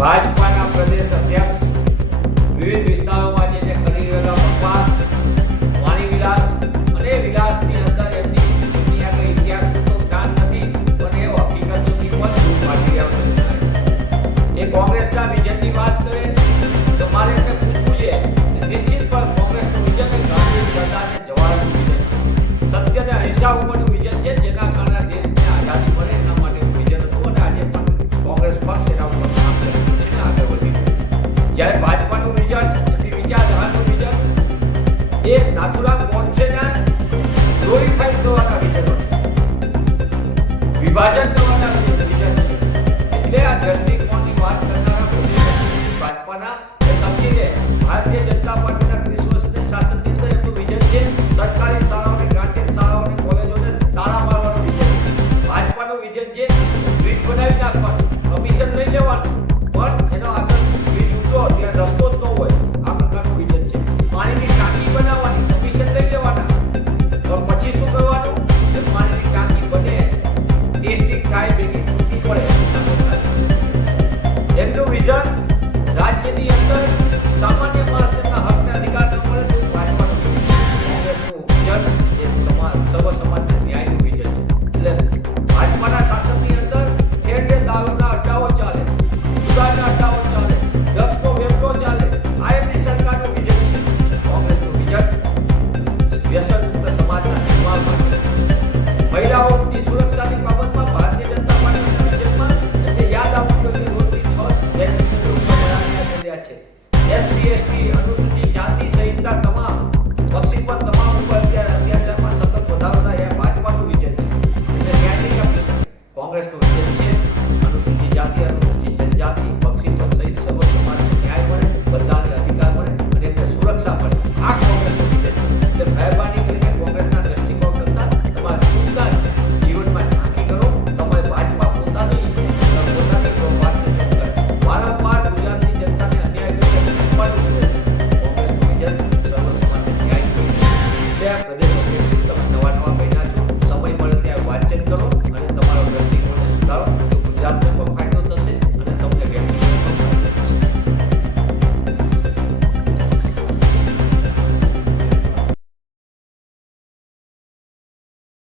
ભાજપાના પ્રદેશ અધ્યક્ષ વિવિધ વિસ્તારોમાં જઈને કરી રહેલા પ્રવાસ, વાણીવિલાસ અને વિલાસની અંદર એમની દુનિયા કે ઇતિહાસ તો જ્ઞાન નથી, પણ એ હકીકતોથી પણ પાડી આવતો એ કોંગ્રેસના વિઝનની વાત કરે તો મારે એમને પૂછવું છે કે નિશ્ચિત પર કોંગ્રેસનું વિઝન એ ગાંધી, સરદાર અને જવાહરનું વિઝન છે. સત્ય અને અહિંસા ઉપરનું વિઝન છે, જેના કારણે દેશને આઝાદી મળે એના માટેનું વિઝન હતું અને આજે પણ કોંગ્રેસ પક્ષ એના ઉપર કામ કરી રહ્યું છે અને આગળ વધી રહ્યું છે. જ્યારે ભાજપાનું વિઝન, એમની વિચારધારાનું વિઝન એ નાથુરામ ગોડસેના ગ્લોરીફાઈ કરવાના વિઝનો છે, વિભાજન કરવાના વિઝન છે. એટલે આ દ્રષ્ટિકોણની વાત કરનારા પ્રદેશ ભાજપાના એ સમજી લે ભારતીય જનતા પાર્ટીના 30 વર્ષના શાસનની અંદર એમનું વિઝન છે સરકારી શાળાઓને, ગ્રાન્ટેડ શાળાઓને, કોલેજોને તાળા મારવાનું વિઝન છે. ભાજપાનું વિઝન છે બ્રિજ બનાવી નાખવાનું, કમિશન લઈ લેવાનું, પણ એનો આગળ બ્રિજ ઉતરો ત્યાં રસ્તો જ ન હોય, આ પ્રકારનું વિઝન છે. પાણીની ટાંકી બનાવવાની, કમિશન લઈ લેવાના, પણ પછી શું કરવાનું કે પાણીની ટાંકી બને, ટેસ્ટિંગ થાય, ભેગી તૂટી પડે. એમનું વિઝન રાજ્યની અંદર સામાન્ય માણસના હકને અધિકાર ન મળે તો ભાજપાનું કોંગ્રેસનું વિઝન એ સર્વ સમાજના ન્યાયનું વિઝન છે. એટલે ભાજપાના શાસનની અંદર ઠેર ઠેર દારૂના અડ્ડાઓ ચાલે, જુગારના અડ્ડાઓ ચાલે, ડ્રગ્સનો વેપલો ચાલે, આ એમની સરકારનું વિઝન છે. કોંગ્રેસનું વિઝન વ્યસનમુક્ત સમાજના નિર્માણ માટે, મહિલાઓની સુરક્ષાની બાબતમાં ભારતીય જનતા પાર્ટીના વિઝનમાં એમને યાદ આવવું જોઈએ રોજની 6 બેન્ચીઓ ઉપર બનાવ્યા છે. એસસી, એસટી, અનુસૂચિત જાતિ સહિતના તમામ બક્ષીપણ તમામ ઉપર અત્યાચારમાં સતત વધારો થાય એ ભાજપાનું વિઝન છે. એટલે ન્યાય નહીં આપી શકે કોંગ્રેસનું